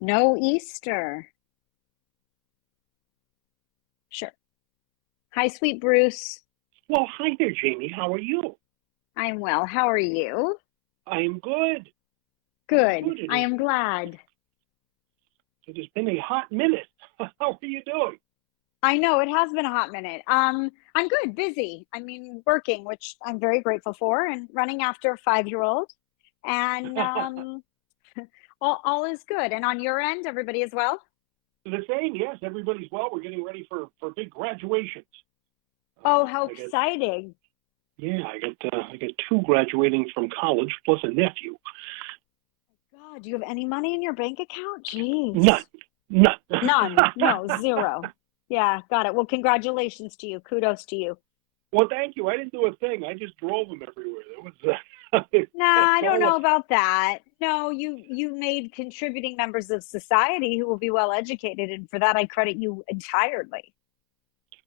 No Easter. Sure. Hi, sweet Bruce. Well, hi there, Jamie. How are you? I'm well. How are you? I am good. I'm Good. good. I am glad. It has been a hot minute. How are you doing? I know it has been a hot minute. I'm good, busy. I mean, working, which I'm very grateful for, and running after a 5-year old. And all is good. And on your end, everybody is well? The same, yes. Everybody's well. We're getting ready for big graduations. Oh, how I got exciting. I got two graduating from college plus a nephew. God, do you have any money in your bank account? None, Jeez. none. None. No, zero. Yeah, got it. Well, congratulations to you. Kudos to you. Well, thank you. I didn't do a thing. I just drove them everywhere. That was Nah, that's I don't all. know about that. No, you made contributing members of society who will be well educated, and for that I credit you entirely.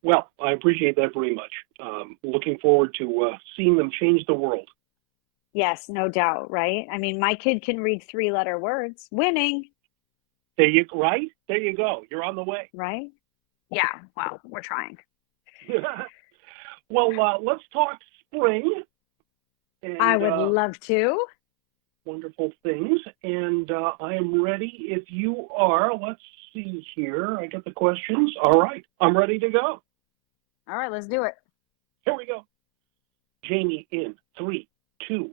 Well, I appreciate that very much. Looking forward to seeing them change the world. Yes, no doubt, right? I mean, my kid can read three-letter words. Winning, There you go. You're on the way. right? Yeah, well, we're trying. Well, let's talk spring I and would love to. wonderful things. And I am ready if you are. Let's see here. I got the questions. All right. I'm ready to go. All right, let's do it. Here we go. Jamie in three, two,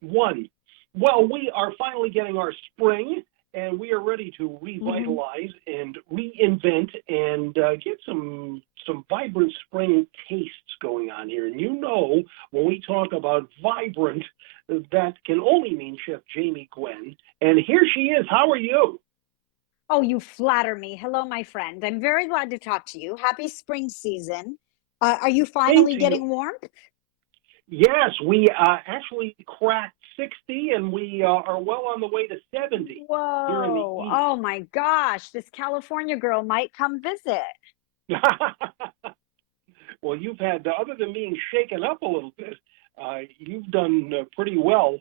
one. Well, we are finally getting our spring, and we are ready to Mhm. revitalize and reinvent and get some vibrant spring tastes going on here. And you know, when we talk about vibrant, that can only mean Chef Jamie Gwen. And here she is. How are you? Oh, you flatter me. Hello, my friend. I'm very glad to talk to you. Happy spring season. Are you Same finally to you. getting warm? Yes, we actually cracked 60, and we are well on the way to 70 here in the Whoa. East. Oh my gosh. This California girl might come visit. Well, you've had, other than being shaken up a little bit, you've done pretty well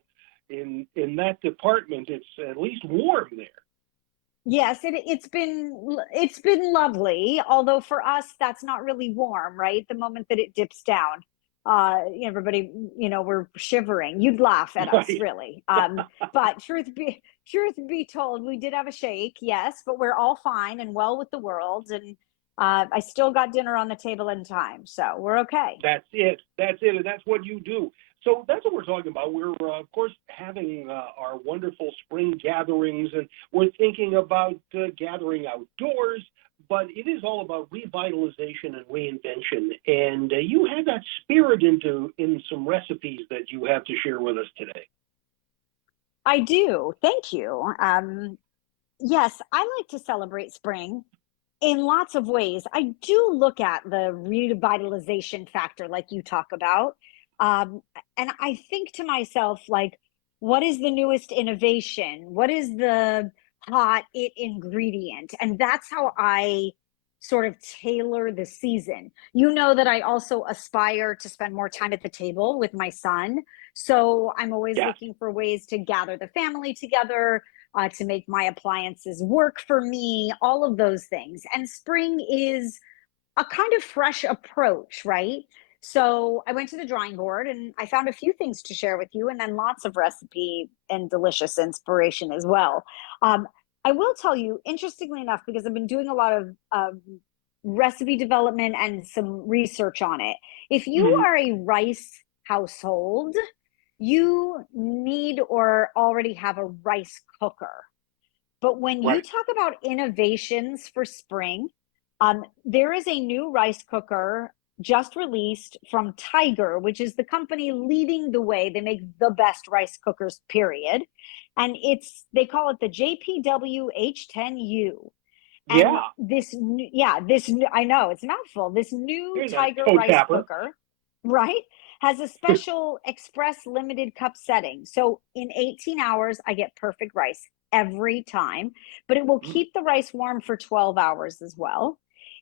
in that department. It's at least warm there. Yes, it's been lovely, although for us that's not really warm, right? The moment that it dips down, everybody, we're shivering. You'd laugh at us, Right. really. But truth be told, we did have a shake, yes, but we're all fine and well with the world, and I still got dinner on the table in time, so we're okay. That's it. That's it. And that's what you do. So that's what we're talking about. We're, of course, having our wonderful spring gatherings, and we're thinking about gathering outdoors, but it is all about revitalization and reinvention. And you have that spirit in some recipes that you have to share with us today. I do. Thank you. Yes, I like to celebrate spring in lots of ways. I do look at the revitalization factor, like you talk about. Um, and I think to myself, like, what is the newest innovation? What is the hot it ingredient? And that's how I sort of tailor the season. You know that I also aspire to spend more time at the table with my son. So I'm always Yes. looking for ways to gather the family together, to make my appliances work for me, all of those things. And spring is a kind of fresh approach, right? So I went to the drawing board and I found a few things to share with you, and then lots of recipe and delicious inspiration as well. Um, I will tell you, interestingly enough, because I've been doing a lot of recipe development and some research on it. If you Mhm. are a rice household, you need or already have a rice cooker. But when you Right. talk about innovations for spring, there is a new rice cooker just released from Tiger, which is the company leading the way. They make the best rice cookers, period. And they call it the JPW H10U. And Yeah. I know it's a mouthful. This new Here's a Tiger toe rice tapper. cooker, right, has a special express limited cup setting. So in 18 hours, I get perfect rice every time, but it will keep the rice warm for 12 hours as well.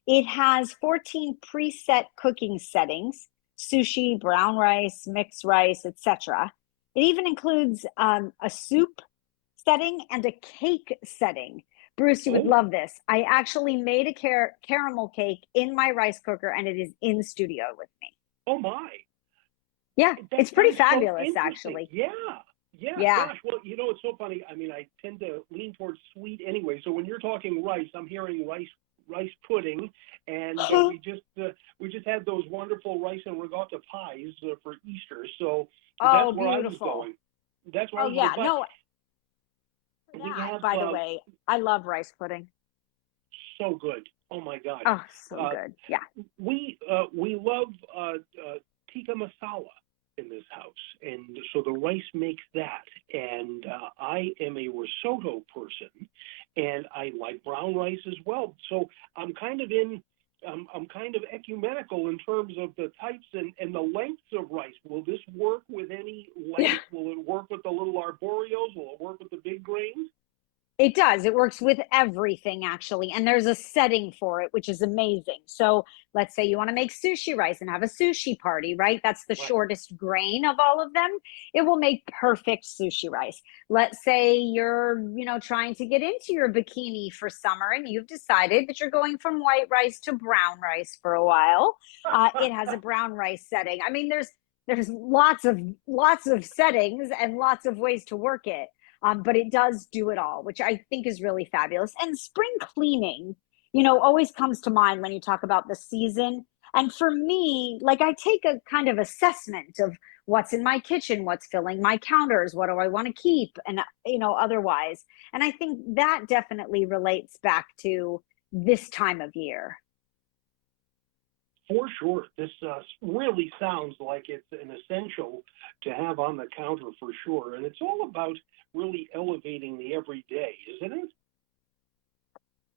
It has 14 preset cooking settings: sushi, brown rice, mixed rice, etc. It even includes a soup setting and a cake setting Bruce, you would Oh, love this. I actually made a caramel cake in my rice cooker, and it is in studio with me. oh my. Yeah, That it's pretty is so fabulous, interesting. actually. Yeah. Yeah. Yeah. Gosh. Well, it's so funny. I mean, I tend to lean towards sweet anyway. So when you're talking rice, I'm hearing rice pudding, and we just had those wonderful rice and regatta pies for Easter. So that's Oh, where I was beautiful. going. That's where I Oh, was going. yeah. But No, for we that, have by the way, I love rice pudding. so good. Oh my gosh. Oh, so Uh, good. Yeah. we love tikka masala in this house, and so the rice makes that. And I am a risotto person, and I like brown rice as well. So I'm kind of in. I'm kind of ecumenical in terms of the types and the lengths of rice. Will this work with any Yeah. length? Will it work with the little arboreos? Will it work with the big grains? It does. It works with everything, actually. And there's a setting for it, which is amazing. So let's say you want to make sushi rice and have a sushi party, right? That's the Right. shortest grain of all of them. It will make perfect sushi rice. Let's say you're, trying to get into your bikini for summer and you've decided that you're going from white rice to brown rice for a while. It has a brown rice setting. I mean, there's lots of settings and lots of ways to work it, but it does do it all, which I think is really fabulous. And spring cleaning, always comes to mind when you talk about the season. And for me, like I take a kind of assessment of what's in my kitchen, what's filling my counters, what do I want to keep, and otherwise. And I think that definitely relates back to this time of year. For sure. This really sounds like it's an essential to have on the counter for sure. And it's all about really elevating the everyday, isn't it?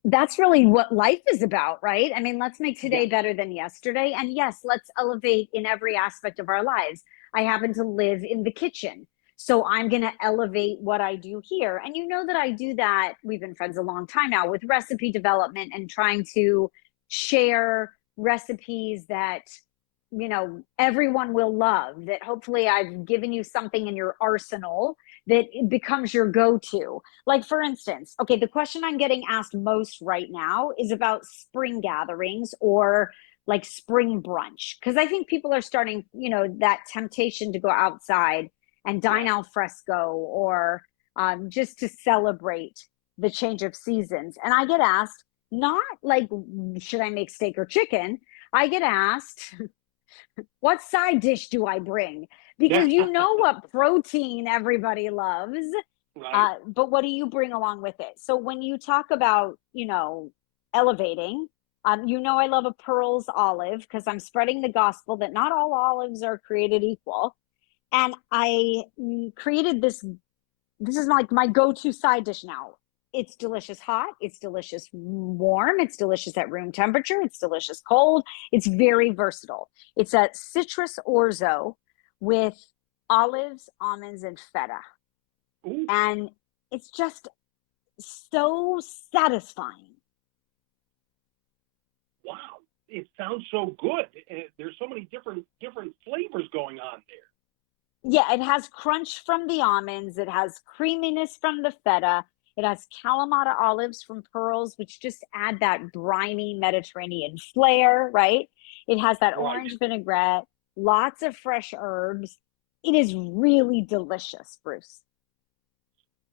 That's really what life is about, right? I mean, let's make today Yes. better than yesterday. And yes, let's elevate in every aspect of our lives. I happen to live in the kitchen. So I'm going to elevate what I do here. And you know that I do that. We've been friends a long time now with recipe development and trying to share recipes that, everyone will love, that hopefully I've given you something in your arsenal that it becomes your go to. Like, for instance, okay, the question I'm getting asked most right now is about spring gatherings or like spring brunch. Because I think people are starting, that temptation to go outside and dine Yes. al fresco or just to celebrate the change of seasons. And I get asked, not like, should I make steak or chicken? I get asked, what side dish do I bring? Because you know what protein everybody loves. Right. But what do you bring along with it? So when you talk about, elevating, I love a Pearl's olive because I'm spreading the gospel that not all olives are created equal. And I created this. This is like my go-to side dish now. It's delicious hot, it's delicious warm, it's delicious at room temperature, it's delicious cold. It's very versatile. It's a citrus orzo with olives, almonds, and feta. Ooh, And it's just so satisfying. wow. It sounds so good. There's so many different flavors going on there. Yeah, it has crunch from the almonds, it has creaminess from the feta, it has Kalamata olives from Pearls, which just add that briny Mediterranean flair, right? It has that Right. orange vinaigrette, lots of fresh herbs. It is really delicious, Bruce.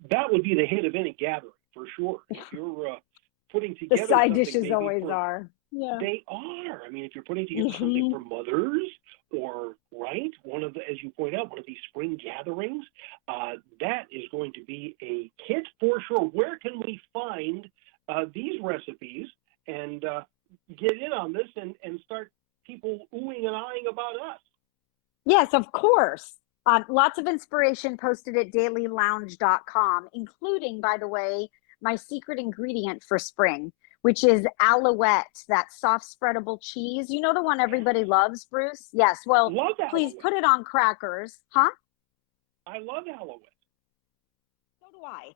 That would be the hit of any gathering for sure. If you're putting The together side something dishes maybe always for are. Yeah. they are. I mean, if you're putting together something Hmm. for mothers or right, one of the, as you point out, one of these spring gatherings, that is going to be a hit for sure. Where can we find these recipes and get in on this and start people oohing and eyeing about us? Yes, of course. Lots of inspiration posted at dailylounge.com, including, by the way, my secret ingredient for spring, which is Alouette, that soft spreadable cheese. You know, the one Yes, everybody loves, Bruce? Yes. Well, love please Alouette. put it on crackers. Huh? I love Alouette. So do I.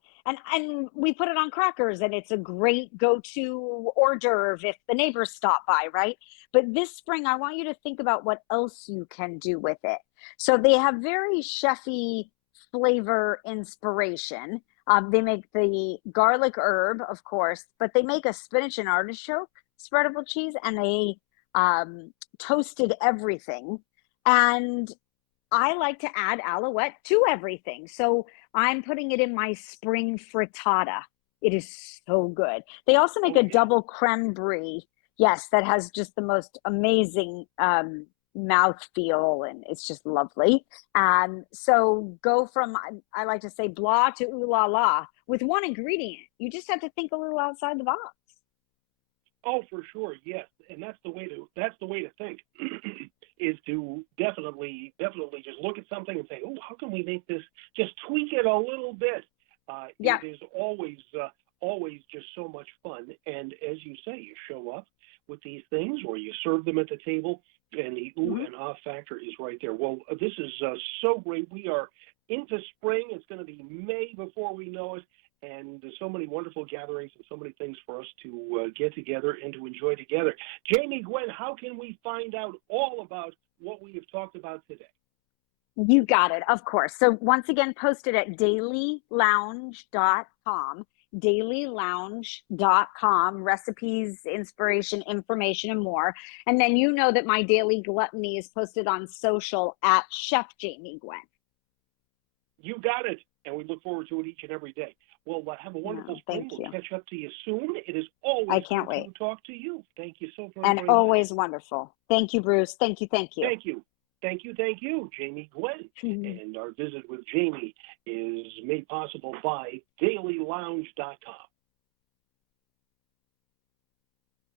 And we put it on crackers and it's a great go-to hors d'oeuvre if the neighbors stop by, right? But this spring I want you to think about what else you can do with it. So they have very chefy flavor inspiration. They make the garlic herb, of course, but they make a spinach and artichoke spreadable cheese, and they toasted everything. And I like to add alouette to everything. So I'm putting it in my spring frittata. It is so good. They also make Oh a yeah. double creme brie. Yes, that has just the most amazing mouth feel, and it's just lovely. So go from, I like to say, blah to ooh la la with one ingredient. You just have to think a little outside the box. Oh, for sure, yes, and that's the way to think, is to definitely just look at something and say, oh, how can we make this? Just tweak it a little bit. Yeah. It is always just so much fun, and as you say, you show up with these things, or you serve them at the table, and the ooh Mhm. and ah factor is right there. Well, this is so great. We are into spring. It's going to be May before we know it, and there's so many wonderful gatherings and so many things for us to get together and to enjoy together. Jamie, Gwen, how can we find out all about what we have talked about today? You got it, of course. So once again, posted at dailylounge.com, dailylounge.com, recipes, inspiration, information, and more. And then you know that my daily gluttony is posted on social at Chef Jamie Gwen. You got it, and we look forward to it each and every day. Well, have a wonderful No, spring. thank We'll you. catch up to you soon. It is I always can't good wait. to talk to you. Thank you so very, And very much. always wonderful. Thank you, Bruce. Thank you. Thank you. Thank you. Thank you, Jamie Gwen. And our visit with Jamie is made possible by dailylounge.com.